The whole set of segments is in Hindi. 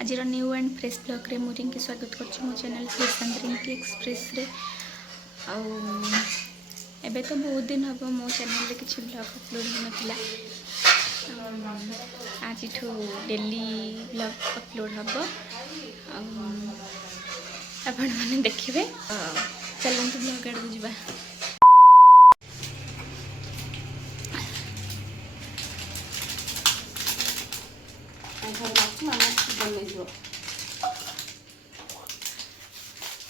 आज न्यू एंड फ्रेश ब्लॉग रे मुझे रिंकी स्वागत कर मो चैनल श्रीशांत रिंकी एक्सप्रेस रे एबे तो बहुत दिन हम मो चैनल रे किसी ब्लॉग अपलोड हो नथिला आज डेली ब्लॉग अपलोड हम आपण मैंने देखिए चलते ब्लॉग आड़ को जा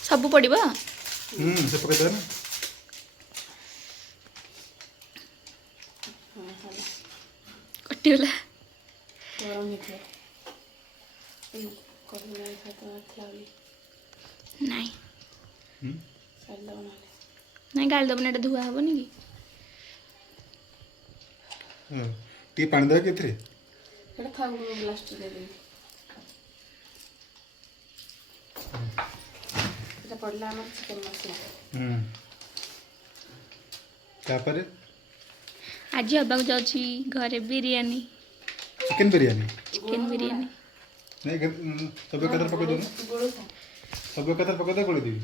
सब पड़ो से पकड़ ना कटिगला नहीं नहीं गाड़ी दबन एटा धुआ हेनी कि टी पानी दे केथरे एटा खाऊ ब्लास्ट दे दे एटा पड़ला हमर चिकन मसाला तापर आज हबाक जाउची घरे बिरयानी चिकन बिरयानी नहीं सब कदर पकड़ दो ना सब कदर पकड़ दे गोली दी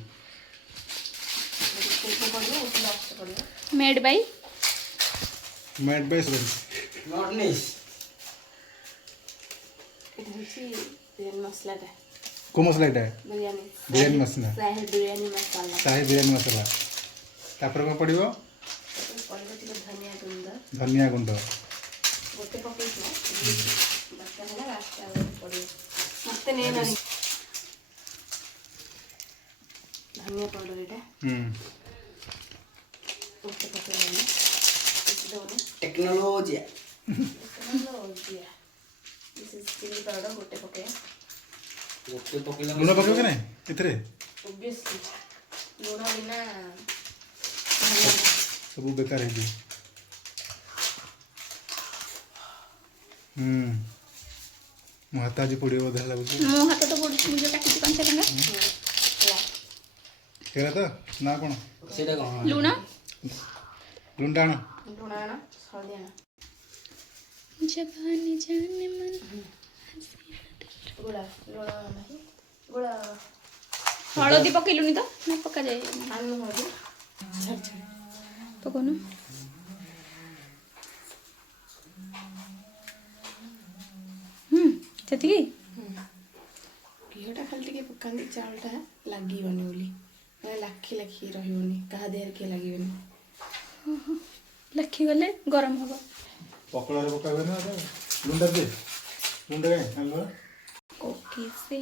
मेड बाय सुन नॉट नाइस एटा होची बिरयानी मसाला को मसला है बिरयानी मसाला शाही बिरयानी मसाला तापर को पड़ियो पड़ो धनिया गुंड धनिया गुंड गोटे पकई बच्चा है रास्ता पड़ो मत नहीं नहीं धनिया पाउडर एटा गोटे पकई लेना technology this is chilli powder गोटे पकई गोटे पकेला लूण पकेबो कि नहीं इतरे ऑब्वियसली लूण बिना सब बेकार है मो हाथ आज पड़े बोधे लगुच मो हाथ तो पड़ुछ मुझे काटी कंचा लंगा केरा तो ना कौन सेटा कोन लूण लूण डाण लूण आना हल्दी आना जवानी जाने मन गुड़ा लूण आना गुड़ा हलदी पकईलुनी तो ना पका जाए आलू हल्दी छट छट पकोनु सेती घीटा खाली टिके पकांदी चावलटा लागिबनी बोली माने लाखी लाखी रहिबनी कहा देर के लागिबनी लखी गले गरम होगा पकड़ा रे पकाबे ना लूण दे लूण दे हलवा ओके से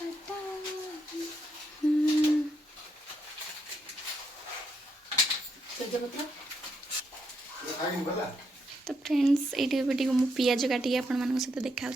पता तेजपत्र आगे बला तो फ्रेंड्स ये वीडियो को पियाज काटिक आपण मान सहित देखा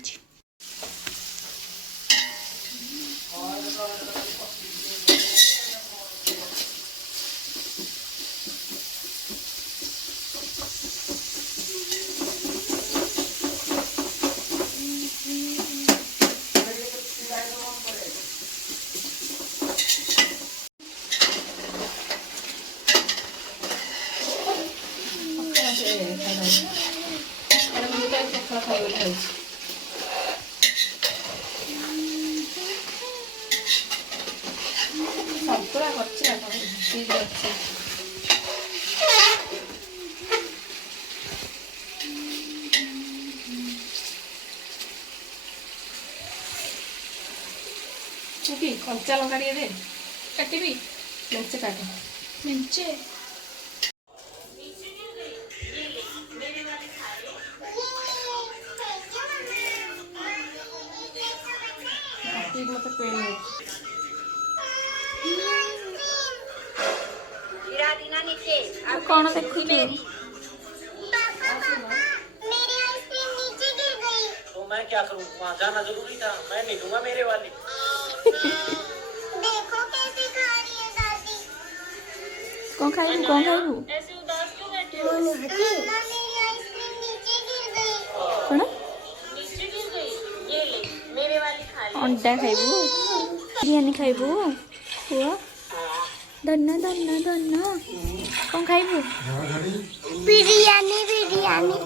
संतुला करछि ना ठीक अछि ओके कंचा लंका दे काटबी मेंचे काट मिंचे ठीक मत पेन है कौन देखु तो मैं क्या करूं वहां जाना जरूरी था मैं नहीं दूंगा मेरे वाली देखो कैसे खा रही है दादी। कौन खाइबू ऐसे उदास क्यों बैठे हो? मम्मा मेरी आइसक्रीम नीचे गिर गई। कौन नीचे गिर गई। ये ले मेरे वाली खा ले। अंडा खाइबू बिरयानी खाइबू हुआ धन्ना धन्ना धन्ना कौन खाइबू बिरयानी बिरयानी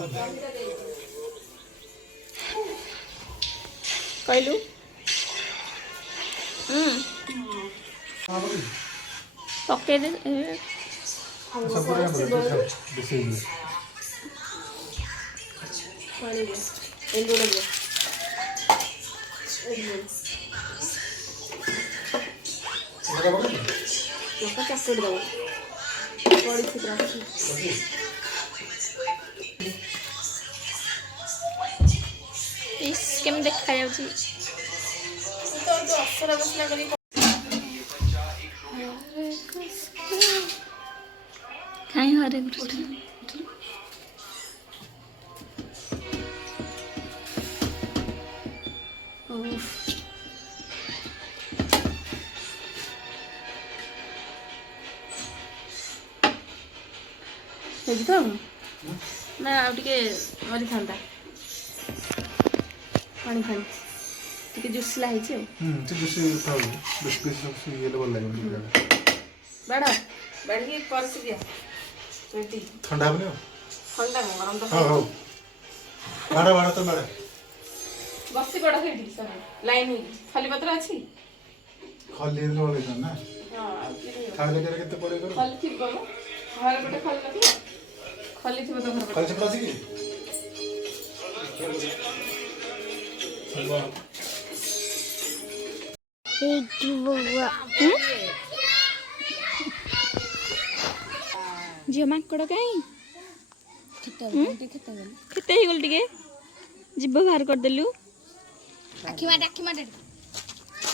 कहलु पके दे सब पूरा बेसी पानी दे एंडो लगे लगा बगे मका चक्कर दो बड़ी छिद्रा इस केम देखा जाउची तो अक्षर बसना करी काई हरे कृष्ण हेजी तो ना आ टिके मरी थांता पानी खानी टिके जुसला है छी तो बेसी खाऊ बेसी सब ये लेवल लगे बड़ा बैठ परस दिया बेटी ठंडा बने ठंडा गरम तो हां हां बाड़ा बाड़ा तो बाड़ा बसी बड़ा है डी सब लाइन है खाली पत्र अछि खाली लो ले ना हां खाली करे केते पड़े करो खाली ठीक गलो घर बेटे खाली लगी खाली थी तो घर खाली चपड़ा सी झियो माकड़ कहीं केते ही गल टिके जिभ बाहर कर देलु आखी मार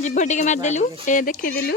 जिभ टिके मार देलु ए देखै देलु